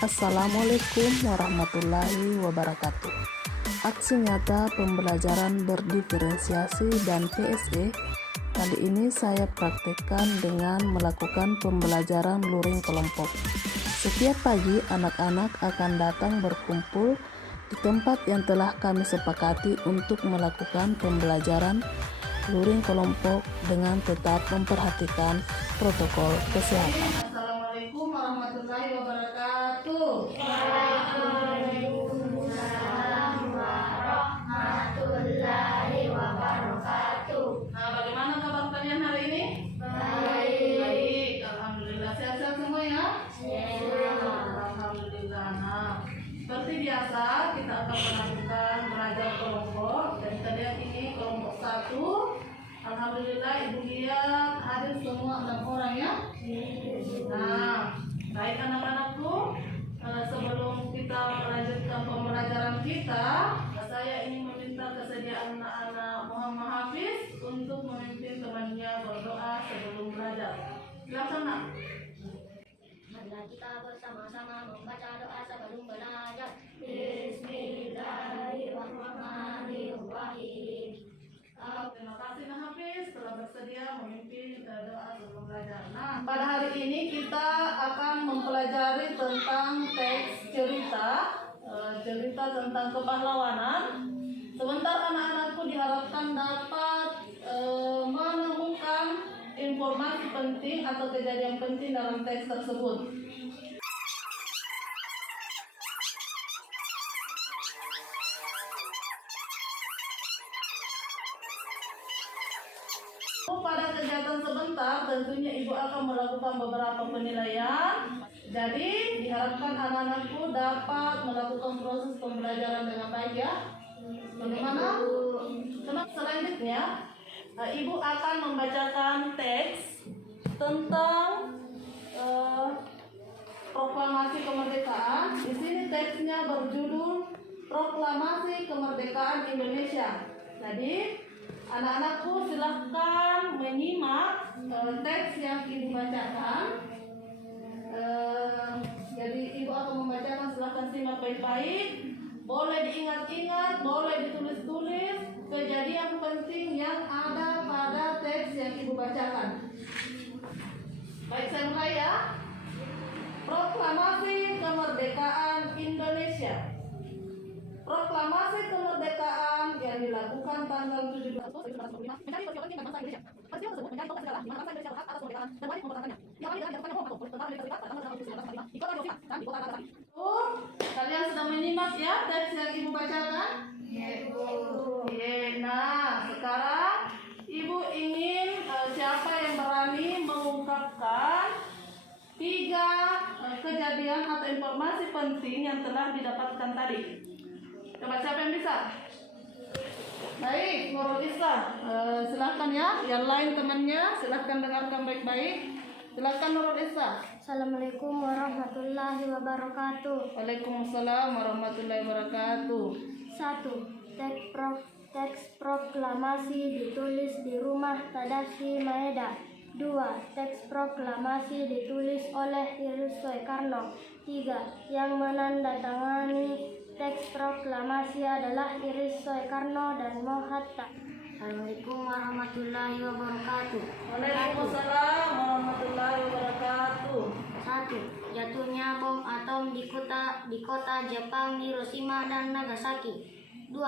Assalamualaikum warahmatullahi wabarakatuh. Aksi nyata pembelajaran berdiferensiasi dan PSE. Kali ini saya praktekkan dengan melakukan pembelajaran luring kelompok. Setiap pagi anak-anak akan datang berkumpul di tempat yang telah kami sepakati untuk melakukan pembelajaran luring kelompok dengan tetap memperhatikan protokol kesehatan. Assalamualaikum warahmatullahi wabarakatuh. Waalaikumsalam warahmatullahi wabarakatuh. Nah, bagaimana kabar kalian hari ini? Baik. Alhamdulillah. Sehat-sehat semua ya? Alhamdulillah. Nah, seperti biasa kita akan melakukan belajar kelompok. Dan kita lihat ini kelompok 1. Alhamdulillah Ibu lihat hadir semua 6 orang ya. Nah, baik anak-anakku, sebelum kita melanjutkan pembelajaran kita, saya ingin meminta kesediaan anak-anak Muhammad Hafiz untuk memimpin temannya berdoa sebelum belajar. Silakan nak. Marilah kita bersama-sama membaca doa sebelum belajar. Bismillahirrahmanirrahim. Terima kasih Nak Hafiz telah bersedia memimpin doa sebelum belajar. Nah, pada hari ini kita akan mempelajari tentang teks cerita tentang kepahlawanan. Sebentar anak-anakku diharapkan dapat menemukan informasi penting atau kejadian penting dalam teks tersebut. Pada kegiatan sebentar tentunya Ibu akan melakukan beberapa penilaian. Jadi diharapkan anak-anakku dapat melakukan proses pembelajaran dengan baik ya. Bagaimana? Selanjutnya Ibu akan membacakan teks tentang proklamasi kemerdekaan. Di sini teksnya berjudul Proklamasi Kemerdekaan Indonesia. Jadi anak-anakku silahkan menyimak teks yang Ibu bacakan. Jadi Ibu akan membacakan, silahkan simak baik-baik. Boleh diingat-ingat, boleh ditulis-tulis kejadian penting yang ada pada teks yang Ibu bacakan. Baik, saya mulai ya. Proklamasi Kemerdekaan Indonesia. Proklamasi kemerdekaan yang dilakukan tanggal 17 Agustus 1945 menjadi peristiwa penting bagi bangsa Indonesia. Peristiwa tersebut menjadi topik sejarah di mana bangsa Indonesia berhak atas kemerdekaan dan wajib mempertahankannya. Yang kali dengan dilakukannya bom atau tentara Amerika Serikat pada tanggal 6 Agustus 1945 di kota Hiroshima dan di kota Nagasaki. Kalian sudah menyimak ya teks yang Ibu bacakan? Ya, Bu. Nah, sekarang Ibu ingin siapa yang berani mengungkapkan 3 kejadian atau informasi penting yang telah didapatkan tadi. Coba siapa yang bisa? Baik, Nurul Islah. Silahkan ya. Yang lain temannya, silahkan dengarkan baik-baik. Silahkan Nurul Islah. Assalamualaikum warahmatullahi wabarakatuh. Waalaikumsalam warahmatullahi wabarakatuh. 1. Teks proklamasi ditulis di rumah Tadashi Maeda. 2. Teks proklamasi ditulis oleh Iris Soekarno. 3. Yang menandatangani teks proklamasi adalah Iris Soekarno dan Mohatta. Assalamualaikum warahmatullahi wabarakatuh. Waalaikumsalam warahmatullahi wabarakatuh. 1. Jatuhnya bom atom di kota Jepang Hiroshima dan Nagasaki. 2.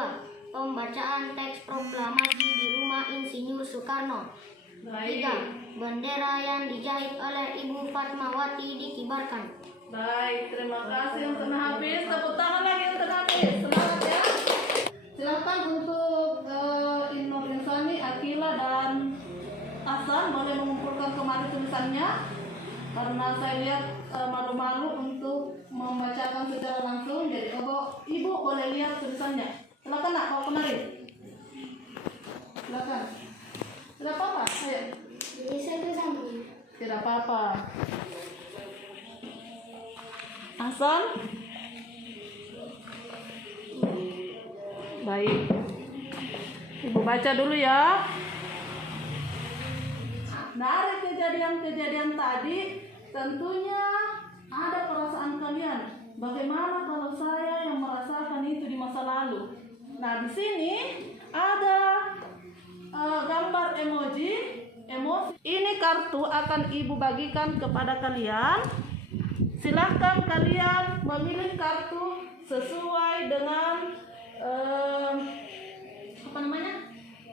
Pembacaan teks proklamasi di rumah Insinyur Soekarno. 3. Bendera yang dijahit oleh Ibu Fatmawati dikibarkan. Baik, terima kasih untuk Hafiz. Tepuk tangan lagi untuk Hafiz. Semangat ya. Silakan untuk Nur Insani, Akila dan Hasan boleh mengumpulkan kembali tulisannya. Karena saya lihat malu-malu untuk membacakan secara langsung. Jadi Ibu boleh lihat tulisannya. Silakan nak, bawa kemari. Silakan. Tidak apa-apa, ayo. Tidak apa-apa. Hasan. Baik. Ibu baca dulu ya. Dari kejadian-kejadian tadi tentunya ada perasaan kalian bagaimana kalau saya yang merasakan itu di masa lalu? Nah, di sini ada gambar emoji. Ini kartu akan Ibu bagikan kepada kalian. Silahkan kalian memilih kartu sesuai dengan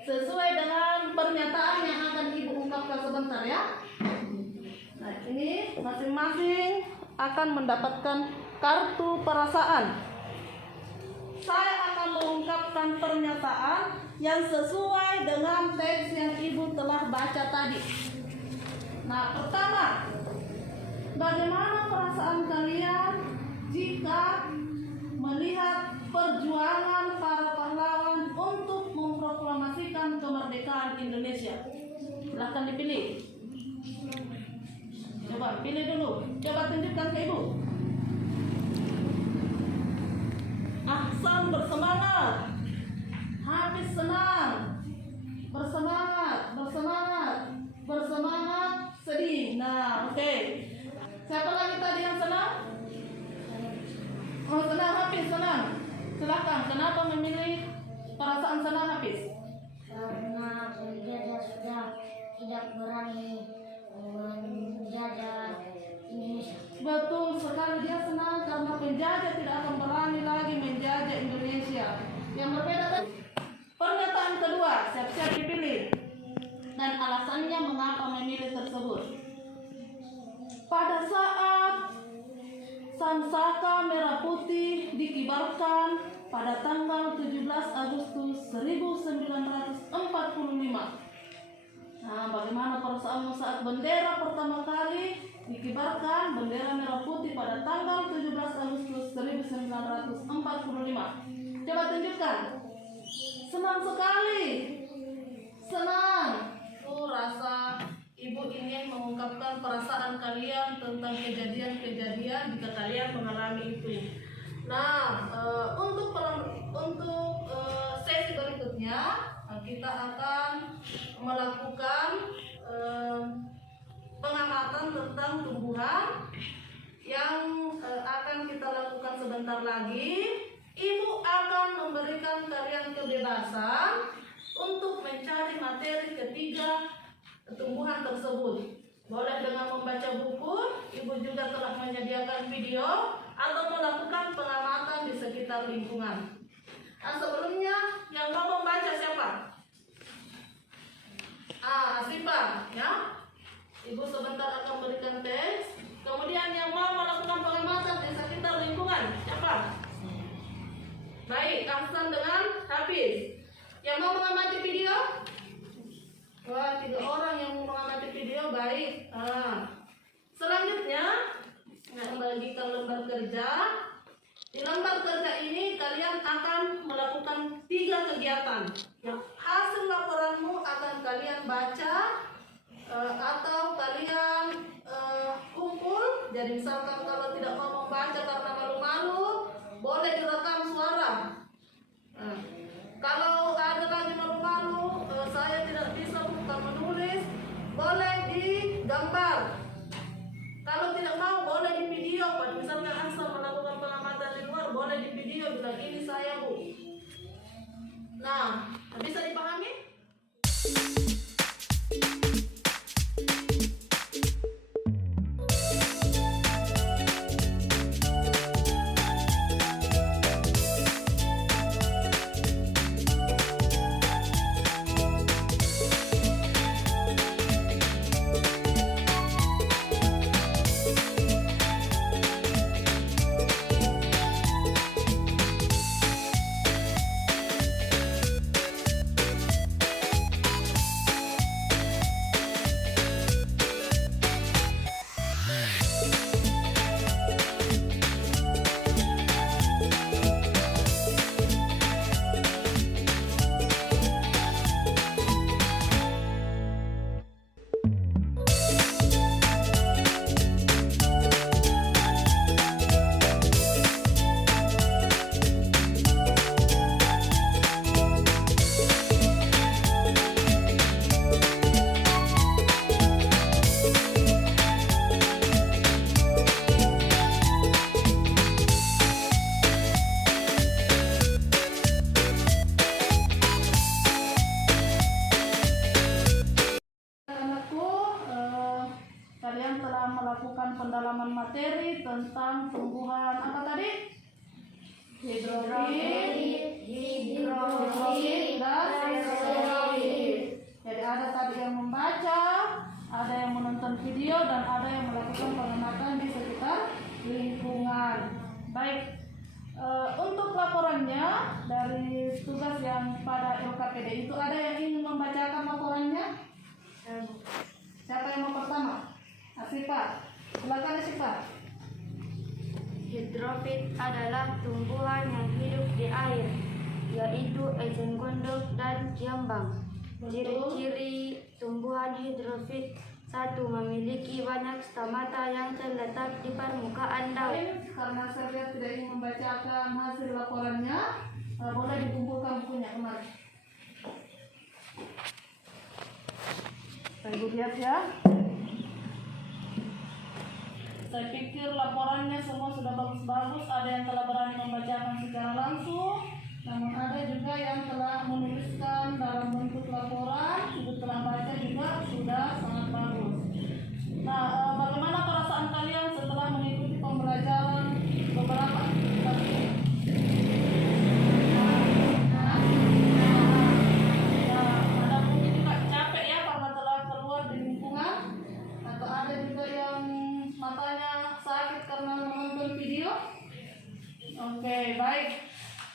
sesuai dengan pernyataan yang akan Ibu ungkapkan sebentar ya. Nah, ini masing-masing akan mendapatkan kartu perasaan. Saya akan mengungkapkan pernyataan yang sesuai dengan teks yang Ibu telah baca tadi. Nah, pertama, bagaimana perasaan kalian jika melihat perjuangan para pahlawan untuk memproklamasikan kemerdekaan Indonesia? Silahkan dipilih. Coba pilih dulu. Coba tunjukkan ke Ibu. Ahsan bersemangat. Hafiz senang. Bersemangat, bersemangat, bersemangat, sedih. Nah, oke. Siapa lagi tadi yang senang? Oh, senang, Hafiz senang. Silakan. Kenapa memilih perasaan senang, Hafiz? Karena penjajah sudah tidak berani menjajah Indonesia. Betul sekali, dia senang karena penjajah tidak akan berani lagi menjajah Indonesia. Yang berbeda kan? Pernyataan kedua, siap-siap dipilih. Dan alasannya mengapa memilih tersebut. Pada saat Sangsaka Merah Putih dikibarkan pada tanggal 17 Agustus 1945. Nah, bagaimana perasaanmu saat bendera pertama kali dikibarkan, bendera merah putih pada tanggal 17 Agustus 1945? Coba tunjukkan. Senang sekali. Senang. Rasa Ibu ingin mengungkapkan perasaan kalian tentang kejadian-kejadian jika kalian mengalami itu. Nah, untuk sesi berikutnya kita akan melakukan pengamatan tentang tumbuhan yang akan kita lakukan sebentar lagi. Ibu akan memberikan kalian kebebasan untuk mencari materi ketiga tumbuhan tersebut. Boleh dengan membaca buku, Ibu juga telah menyediakan video, atau melakukan pengamatan di sekitar lingkungan. Nah, sebelumnya yang mau membaca siapa? Asifah, ya. Ibu sebentar akan berikan teks. Kemudian yang mau melakukan pengamatan di sekitar lingkungan siapa? Baik, Ahsan dengan Hafiz. Yang mau mengamati video? Wah, 3 orang yang mau mengamati video, baik. Selanjutnya, membagikan lembar kerja. Di lembar kerja ini kalian akan melakukan 3 kegiatan. Yang hasil laporanmu akan kalian baca atau kalian kumpul. Jadi misalkan kalau tidak mau membaca karena malu-malu, boleh direkam suara. Kalau ada lagi malu-malu, saya tidak bisa bukan menulis, boleh digambar. Kalau tidak mau, boleh di video. Misalkan Ansar melakukan pengamatan di luar, boleh di video. Bilang ini saya, Bu. Nah, bisa dipahami? tentang tumbuhan apa tadi? Hidrofit, dan xerofit. Jadi ada tadi yang membaca, ada yang menonton video, dan ada yang melakukan pengamatan di sekitar lingkungan. Baik, untuk laporannya dari tugas yang pada LKPD itu ada yang ingin membacakan laporannya? Siapa yang mau pertama? Asifa, silakan Asifa. Hidrofit adalah tumbuhan yang hidup di air, yaitu eceng gondok dan jambang. Ciri-ciri tumbuhan hidrofit: 1. Memiliki banyak stomata yang terletak di permukaan daun. Karena saya tidak ingin membacakan hasil laporannya, boleh dikumpulkan bukunya kemarin. Ibu lihat ya. Saya pikir laporannya semua sudah bagus-bagus. Ada yang telah berani membacakan secara langsung, namun ada juga yang telah menuliskan dalam bentuk laporan. Ibu telah baca juga sudah sangat bagus. Nah, bagaimana perasaan kalian setelah mengikuti pembelajaran beberapa tadi? Ada mungkin juga capek ya karena telah keluar di lingkungan, atau ada juga yang matanya sakit karena menonton video. Oke, baik.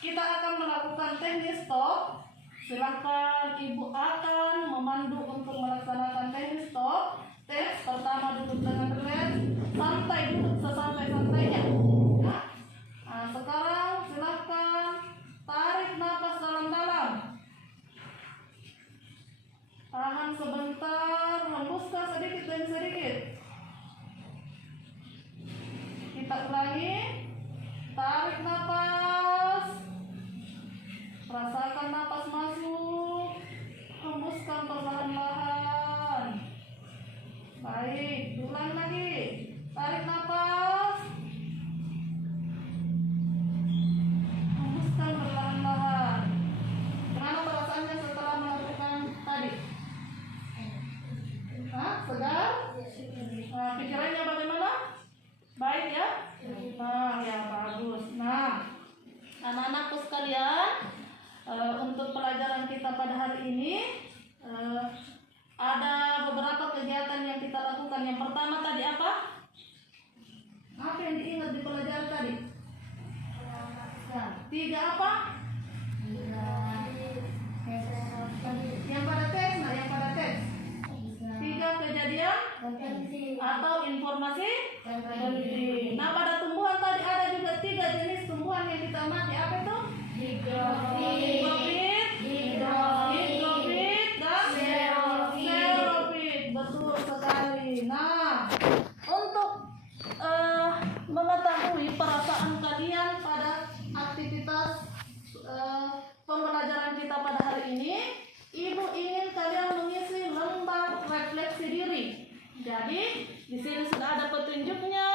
Kita akan melakukan teknis stop. Silakan ibu akan memandu untuk melaksanakan teknis stop. Tes pertama, duduk dengan relax, santai, duduk sesantai-santainya. Ya. Nah, sekarang silakan tarik nafas dalam-dalam. Tahan sebentar, hembuskan sedikit demi sedikit. Kita ulangi. Tarik nafas. Rasakan nafas masuk. Hembuskan perlahan-lahan. Baik, ulang lagi. Tarik nafas. Hembuskan perlahan-lahan. Gimana perasaannya setelah melakukan tadi? Segar? Nah, pikirannya bagaimana? Baik ya? Nah, ya bagus. Nah, anak-anakku sekalian, untuk pelajaran kita pada hari ini ada beberapa kegiatan yang kita lakukan. Yang pertama tadi apa? Apa yang diingat di pelajaran tadi? 3 apa? Yang pada teks, nah yang pada teks. 3 kejadian atau informasi penting. Nah, pada tumbuhan tadi ada juga 3 jenis tumbuhan yang kita amati. Apa itu? Hidrofit, dan xerofit. Betul sekali. Nah, untuk mengetahui perasaan kalian pada aktivitas pembelajaran kita pada hari ini, Ibu ingin kalian mengisi lembar refleksi diri. Jadi, di sini sudah ada petunjuknya.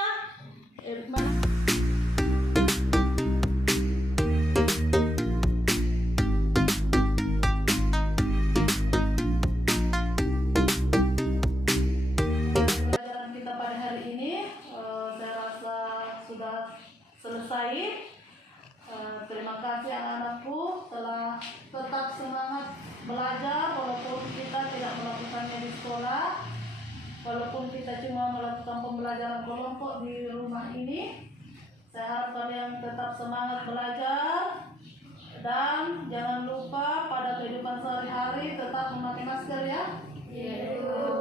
Pelajaran kita pada hari ini, saya rasa sudah selesai. Terima kasih anak-anakku telah tetap semangat belajar walaupun kita tidak melakukannya di sekolah, walaupun kita cuma melakukan pembelajaran kelompok di rumah ini. Saya harap kalian tetap semangat belajar dan jangan lupa pada kehidupan sehari-hari tetap memakai masker ya.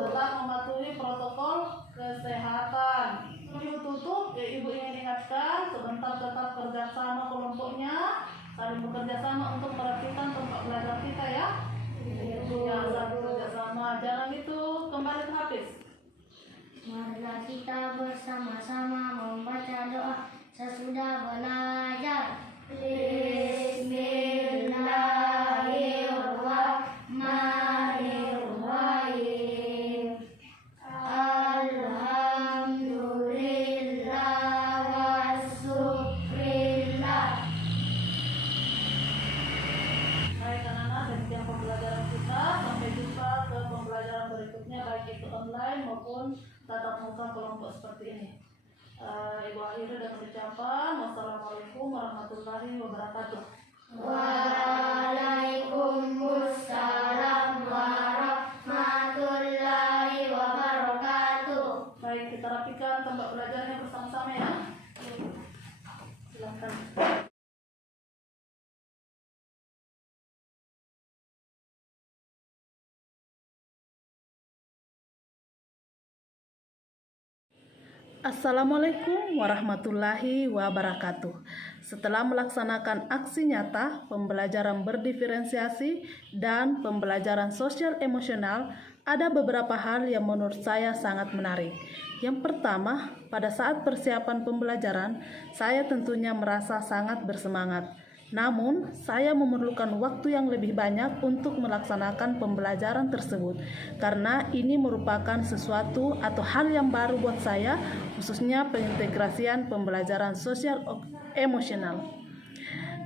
Tetap mematuhi protokol kesehatan. Ibu tutup, Ibu ingin ingatkan sebentar tetap kerjasama kelompoknya, saling bekerja sama untuk merapikan tempat belajar kita ya. Jangan kerjasama, jangan itu kembali ke habis. Marilah kita bersama-sama membaca doa sesudah belajar. Bismillahirrahmanirrahim. Alhamdulillah wasyukrillah. Baik anak-anak, demikian pembelajaran kita. Sampai jumpa ke pembelajaran berikutnya, baik itu online maupun tatap muka kelompok seperti ini. Ibu akhiri dengan ucapan wassalamualaikum warahmatullahi wabarakatuh. Waalaikumsalam warahmatullahi wabarakatuh. Baik, kita rapikan tempat belajarnya bersama-sama ya. Silakan. Assalamualaikum warahmatullahi wabarakatuh. Setelah melaksanakan aksi nyata, pembelajaran berdiferensiasi, dan pembelajaran sosial emosional, ada beberapa hal yang menurut saya sangat menarik. Yang pertama, pada saat persiapan pembelajaran, saya tentunya merasa sangat bersemangat. Namun, saya memerlukan waktu yang lebih banyak untuk melaksanakan pembelajaran tersebut, karena ini merupakan sesuatu atau hal yang baru buat saya, khususnya pengintegrasian pembelajaran sosial emosional.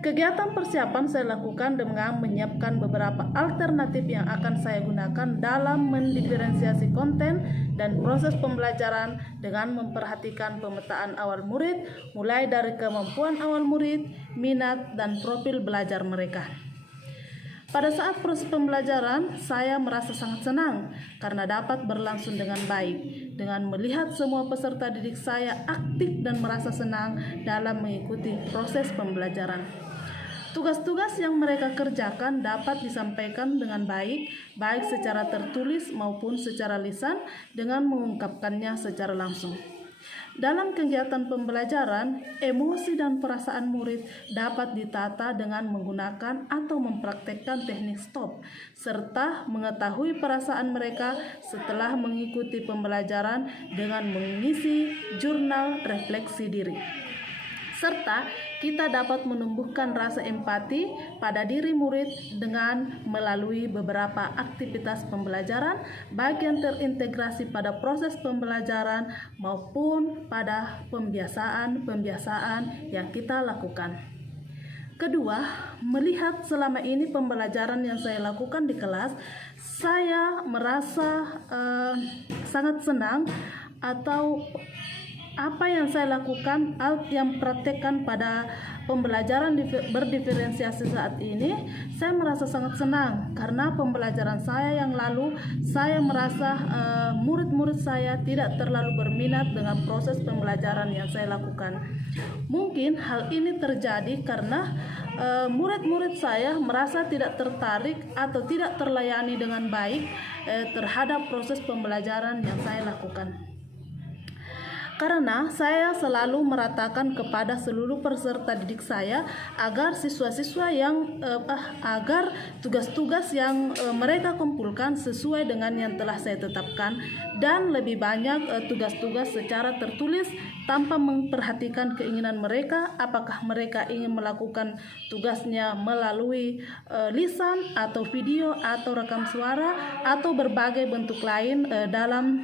Kegiatan persiapan saya lakukan dengan menyiapkan beberapa alternatif yang akan saya gunakan dalam mendiferensiasi konten dan proses pembelajaran dengan memperhatikan pemetaan awal murid, mulai dari kemampuan awal murid, minat, dan profil belajar mereka. Pada saat proses pembelajaran, saya merasa sangat senang karena dapat berlangsung dengan baik, dengan melihat semua peserta didik saya aktif dan merasa senang dalam mengikuti proses pembelajaran. Tugas-tugas yang mereka kerjakan dapat disampaikan dengan baik secara tertulis maupun secara lisan dengan mengungkapkannya secara langsung. Dalam kegiatan pembelajaran, emosi dan perasaan murid dapat ditata dengan menggunakan atau mempraktekkan teknik stop, serta mengetahui perasaan mereka setelah mengikuti pembelajaran dengan mengisi jurnal refleksi diri. Serta kita dapat menumbuhkan rasa empati pada diri murid dengan melalui beberapa aktivitas pembelajaran, baik yang terintegrasi pada proses pembelajaran maupun pada pembiasaan yang kita lakukan. Kedua, melihat selama ini pembelajaran yang saya lakukan di kelas, saya merasa sangat senang atau apa yang saya lakukan, yang praktekkan pada pembelajaran berdiferensiasi saat ini, saya merasa sangat senang karena pembelajaran saya yang lalu, saya merasa murid-murid saya tidak terlalu berminat dengan proses pembelajaran yang saya lakukan. Mungkin hal ini terjadi karena murid-murid saya merasa tidak tertarik atau tidak terlayani dengan baik terhadap proses pembelajaran yang saya lakukan. Karena saya selalu meratakan kepada seluruh peserta didik saya agar siswa-siswa agar tugas-tugas yang mereka kumpulkan sesuai dengan yang telah saya tetapkan, dan lebih banyak tugas-tugas secara tertulis tanpa memperhatikan keinginan mereka, apakah mereka ingin melakukan tugasnya melalui lisan atau video atau rekam suara atau berbagai bentuk lain dalam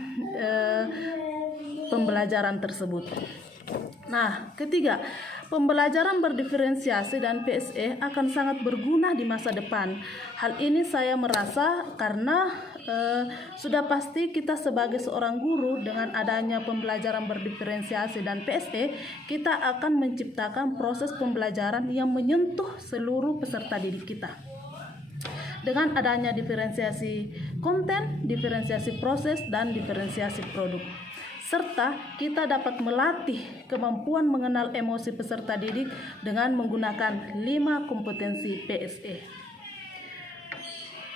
pembelajaran tersebut. Nah, ketiga, pembelajaran berdiferensiasi dan PSE akan sangat berguna di masa depan. Hal ini saya merasa karena sudah pasti kita sebagai seorang guru, dengan adanya pembelajaran berdiferensiasi dan PSE, kita akan menciptakan proses pembelajaran yang menyentuh seluruh peserta didik kita. Dengan adanya diferensiasi konten, diferensiasi proses, dan diferensiasi produk. Serta kita dapat melatih kemampuan mengenal emosi peserta didik dengan menggunakan 5 kompetensi PSE.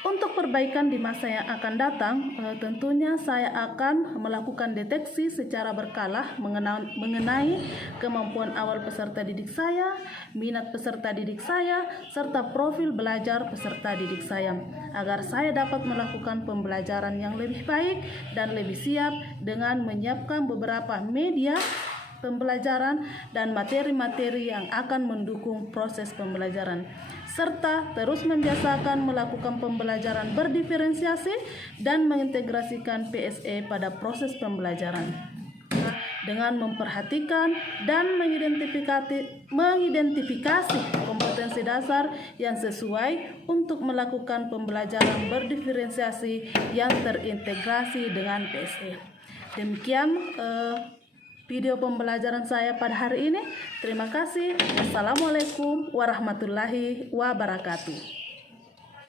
Untuk perbaikan di masa yang akan datang, tentunya saya akan melakukan deteksi secara berkala mengenai kemampuan awal peserta didik saya, minat peserta didik saya, serta profil belajar peserta didik saya, agar saya dapat melakukan pembelajaran yang lebih baik dan lebih siap dengan menyiapkan beberapa media pembelajaran dan materi-materi yang akan mendukung proses pembelajaran, serta terus membiasakan melakukan pembelajaran berdiferensiasi dan mengintegrasikan PSE pada proses pembelajaran dengan memperhatikan dan mengidentifikasi kompetensi dasar yang sesuai untuk melakukan pembelajaran berdiferensiasi yang terintegrasi dengan PSE. Demikian video pembelajaran saya pada hari ini. Terima kasih. Wassalamualaikum warahmatullahi wabarakatuh.